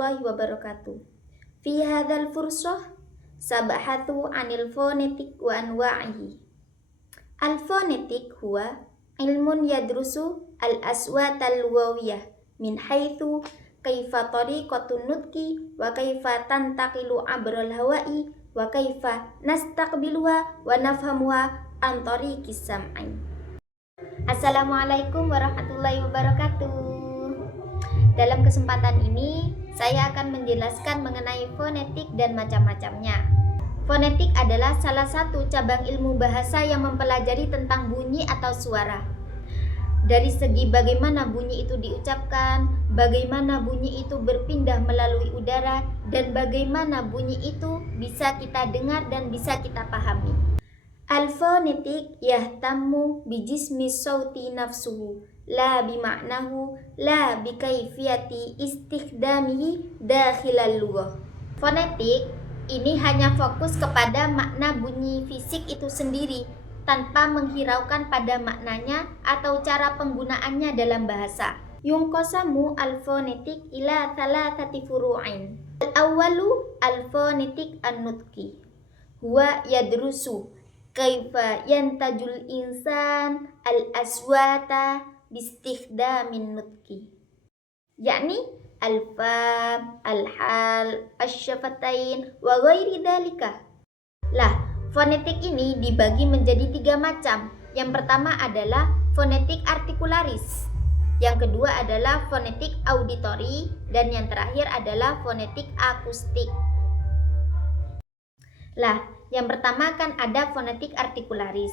warahmatullahi wabarakatuh. Fi hadzal fursah sabhathu 'anil fonetik wa anwa'ihi. Al-fonetik huwa ilmun yadrusu al-aswat al-lughawiyah min haitsu kaifa tariqatun nutqi wa kaifa tantaqilu 'abral hawa'i wa kaifa nastaqbiluha wa nafhamuha an tariqis sam'i. Assalamualaikum warahmatullahi wabarakatuh. Dalam kesempatan ini, saya akan menjelaskan mengenai fonetik dan macam-macamnya. Fonetik adalah salah satu cabang ilmu bahasa yang mempelajari tentang bunyi atau suara. Dari segi bagaimana bunyi itu diucapkan, bagaimana bunyi itu berpindah melalui udara, dan bagaimana bunyi itu bisa kita dengar dan bisa kita pahami. Al-fonetik yahtammu bijismi sauti nafsuhu la bima'nahu la bikaifiyati istikhdamihi dakhilal lughah. Fonetik ini hanya fokus kepada makna bunyi fisik itu sendiri tanpa menghiraukan pada maknanya atau cara penggunaannya dalam bahasa. Yunqasamu al-fonetik ila thalathati furu'in. Al-awwalu al-fonetik an-nutqi huwa yadrusu kaifa yantajul insan al-aswata bistikhdamin nutqi, yakni al-fam, al-hal, asy-syafatain wa ghairi dzalika. Lah, fonetik ini dibagi menjadi 3 macam. Yang pertama adalah fonetik artikularis, yang kedua adalah fonetik auditori, dan yang terakhir adalah fonetik akustik. Lah, yang pertama kan ada fonetik artikularis.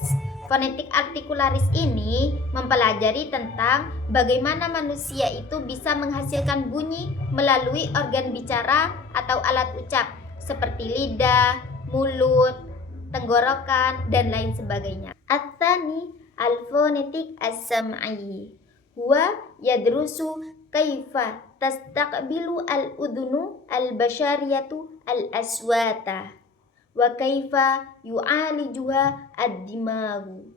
Fonetik artikularis ini mempelajari tentang bagaimana manusia itu bisa menghasilkan bunyi melalui organ bicara atau alat ucap seperti lidah, mulut, tenggorokan, dan lain sebagainya. At-tsani al-fonetik as-sam'i huwa yadrusu kaifa tastaqbilu al-udhunu al-bashariyatu al-aswata wa kaifa yu'alijuha ad-dimagu.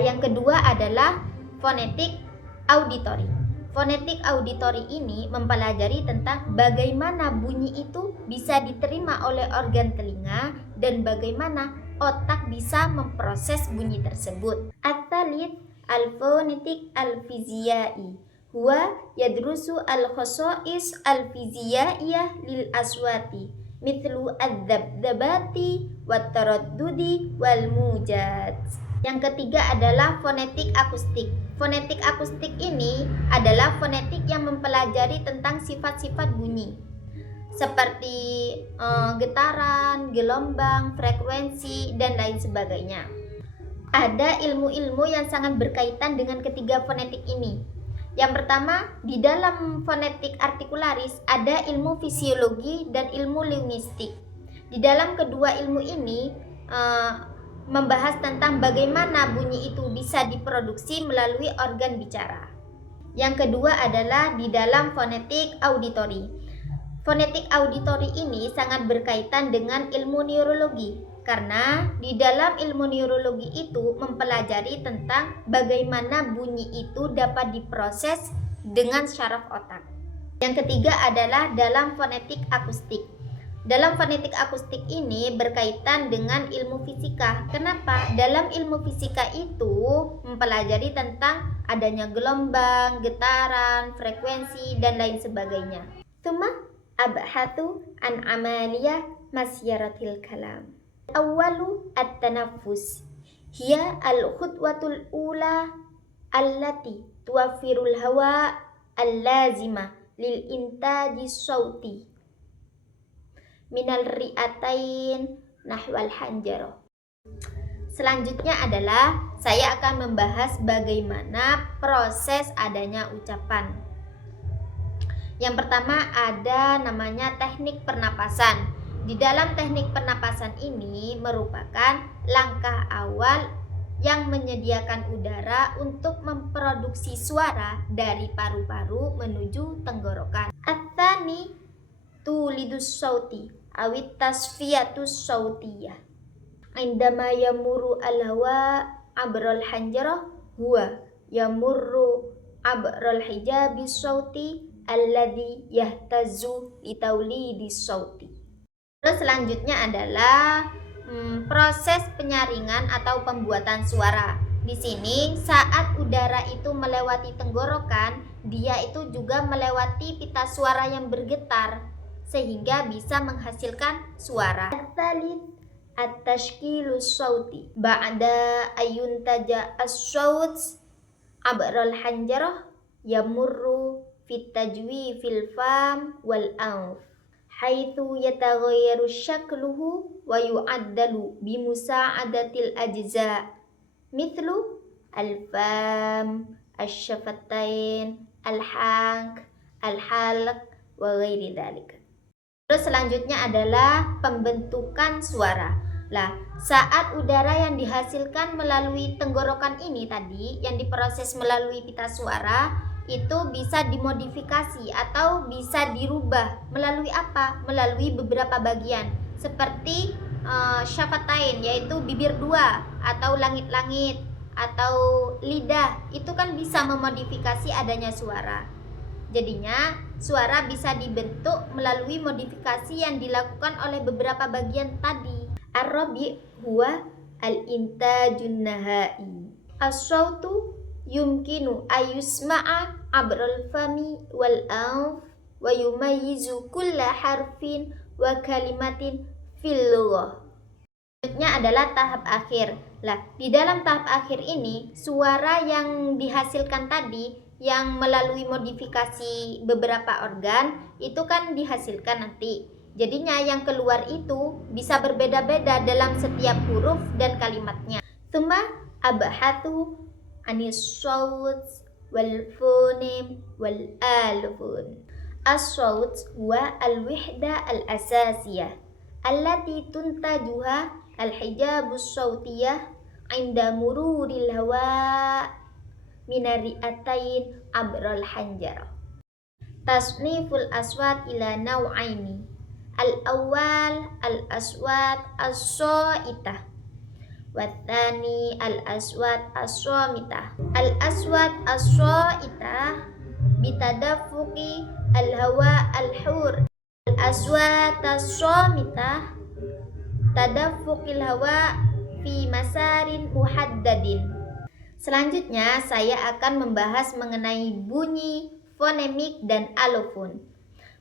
Yang kedua adalah fonetik auditori. Fonetik auditori ini mempelajari tentang bagaimana bunyi itu bisa diterima oleh organ telinga dan bagaimana otak bisa memproses bunyi tersebut. At-tsalits al-fonetik al-fiziai huwa yadrusu al-khasa'is al-fiziaiyah lil aswati mithlu adzab-dzabati wat-taraddudi wal mujad. Yang ketiga adalah fonetik akustik. Fonetik akustik ini adalah fonetik yang mempelajari tentang sifat-sifat bunyi seperti getaran, gelombang, frekuensi, dan lain sebagainya. Ada ilmu-ilmu yang sangat berkaitan dengan ketiga fonetik ini. Yang pertama, di dalam fonetik artikularis ada ilmu fisiologi dan ilmu linguistik. Di dalam kedua ilmu ini membahas tentang bagaimana bunyi itu bisa diproduksi melalui organ bicara. Yang kedua adalah di dalam fonetik auditori. Fonetik auditori ini sangat berkaitan dengan ilmu neurologi, karena di dalam ilmu neurologi itu mempelajari tentang bagaimana bunyi itu dapat diproses dengan syaraf otak. Yang ketiga adalah dalam fonetik akustik. Dalam fonetik akustik ini berkaitan dengan ilmu fisika. Kenapa? Dalam ilmu fisika itu mempelajari tentang adanya gelombang, getaran, frekuensi, dan lain sebagainya. Tsumma abhathu an amaliyah masyaratil kalam. Awwalu at-tanaffus hiya al-khutwatul ula allati tuwaffirul hawa al-lazima lil intaji sauti minal ri'atain nahwal hanjarah. Selanjutnya adalah saya akan membahas bagaimana proses adanya ucapan. Yang pertama ada namanya teknik pernapasan. Di dalam teknik pernapasan ini merupakan langkah awal yang menyediakan udara untuk memproduksi suara dari paru-paru menuju tenggorokan. At-tsani tulidus sauti awit tasfiyatus sautiyah. Indama yamurru al-hawa abral hanjarah huwa yamurru abral hijabis sauti alladhi yahtazu litaulidi sauti. Terus selanjutnya adalah proses penyaringan atau pembuatan suara. Di sini saat udara itu melewati tenggorokan, dia itu juga melewati pita suara yang bergetar sehingga bisa menghasilkan suara. Tsalits at-tashkilu sauti ba'da ayuntaja as-saut abral hanjarah yamurru fit tajwi fil fam wal anf haitsu yataghayyaru syakluhu wa yu'addalu bi musa'adatil ajza mithlu al-fam, asy-syafatain, al-hank, al-halq wa ghairi dzalik. Terus selanjutnya adalah pembentukan suara. Lah, saat udara yang dihasilkan melalui tenggorokan ini tadi yang diproses melalui pita suara itu bisa dimodifikasi atau bisa dirubah melalui apa? Melalui beberapa bagian seperti syafatain, yaitu bibir dua atau langit-langit atau lidah. Itu kan bisa memodifikasi adanya suara. Jadinya suara bisa dibentuk melalui modifikasi yang dilakukan oleh beberapa bagian tadi. Ar-rabi' huwa al-intajun nahai. As-sautu yumkinu ayusma'a abral fami wal anf wa yumayyizu kulla harfin wa kalimatin fil lughah. Selanjutnya adalah tahap akhir. Lah, di dalam tahap akhir ini suara yang dihasilkan tadi yang melalui modifikasi beberapa organ itu kan dihasilkan nanti. Jadinya yang keluar itu bisa berbeda-beda dalam setiap huruf dan kalimatnya. Tsumma abhatu anis saut wal fonem wal alfun. As-saut huwa al-wihda al-asasiyah allati tuntajuha al-hijabus sautiyah 'inda mururil hawa minari atain abral hanjarah. Tasniful aswat ila naw'aini. Al-awwal al-aswat as-sa'itah wathani al-aswat as-samitah. Al-aswat as-sa'itah bitadaffuqi al-hawa al-hur. Al-aswat as-samitah tadaffuqil hawa fi masarin muhaddadin. Selanjutnya saya akan membahas mengenai bunyi, fonemik, dan alofon.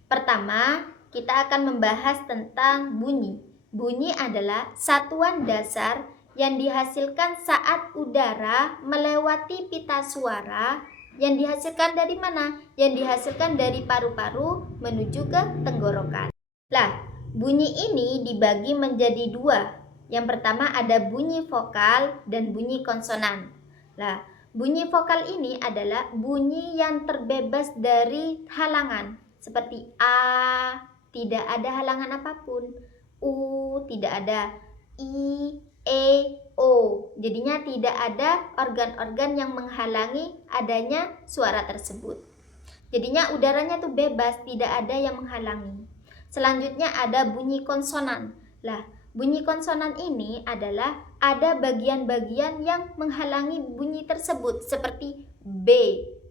Pertama, kita akan membahas tentang bunyi. Bunyi adalah satuan dasar yang dihasilkan saat udara melewati pita suara yang dihasilkan dari mana? Yang dihasilkan dari paru-paru menuju ke tenggorokan. Lah, bunyi ini dibagi menjadi dua. Yang pertama ada bunyi vokal dan bunyi konsonan. Lah, bunyi vokal ini adalah bunyi yang terbebas dari halangan. Seperti A, tidak ada halangan apapun. U, tidak ada. I, E, O. Jadinya tidak ada organ-organ yang menghalangi adanya suara tersebut. Jadinya udaranya tuh bebas, tidak ada yang menghalangi. Selanjutnya ada bunyi konsonan. Lah, bunyi konsonan ini adalah ada bagian-bagian yang menghalangi bunyi tersebut seperti B.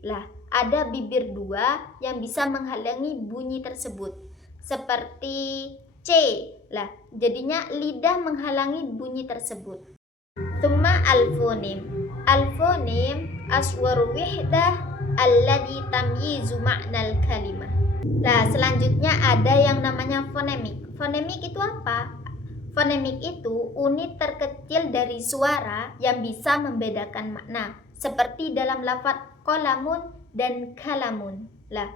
Lah, ada bibir dua yang bisa menghalangi bunyi tersebut. Seperti C. Lah, jadinya lidah menghalangi bunyi tersebut. Tsumma al-fonim. Al-fonim aswaru wihdah alladhi tamyizu ma'nal kalimah. Nah, selanjutnya ada yang namanya fonemik. Fonemik itu apa? Fonemik itu unit terkecil dari suara yang bisa membedakan makna, seperti dalam lafaz qalamun dan kalamun. Lah,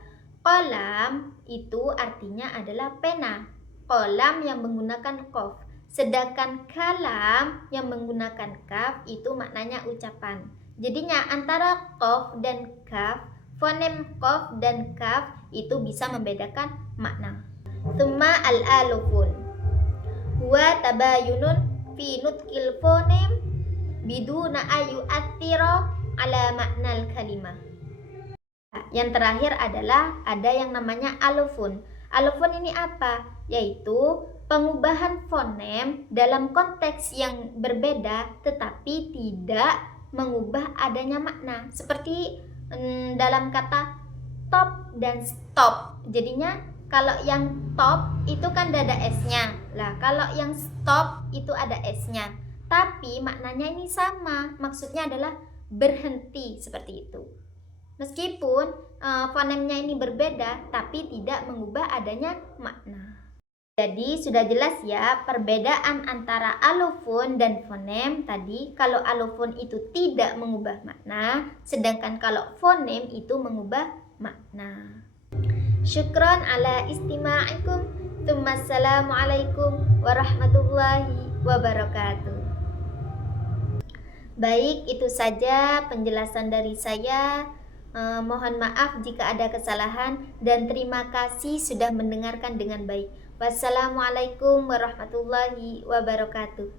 qalam itu artinya adalah pena. Qalam yang menggunakan qaf. Sedangkan kalam yang menggunakan kaf itu maknanya ucapan. Jadinya antara qaf dan kaf, fonem qaf dan kaf itu bisa membedakan makna. Tsumma al-alufun huwa tabayunun fi nutqil fonem biduna ayu attira ala maknal kalimah. Yang terakhir adalah ada yang namanya alufun. Alufun ini apa? Yaitu pengubahan fonem dalam konteks yang berbeda tetapi tidak mengubah adanya makna. Seperti dalam kata top dan stop. Jadinya kalau yang top itu kan ada S-nya. Lah, kalau yang stop itu ada S-nya. Tapi maknanya ini sama. Maksudnya adalah berhenti, seperti itu. Meskipun fonemnya ini berbeda, tapi tidak mengubah adanya makna. Jadi sudah jelas ya perbedaan antara alofon dan fonem tadi. Kalau alofon itu tidak mengubah makna, sedangkan kalau fonem itu mengubah makna. Syukron ala istima'ikum. Assalamualaikum warahmatullahi wabarakatuh. Baik, itu saja penjelasan dari saya. Mohon maaf jika ada kesalahan dan terima kasih sudah mendengarkan dengan baik. Wassalamualaikum warahmatullahi wabarakatuh.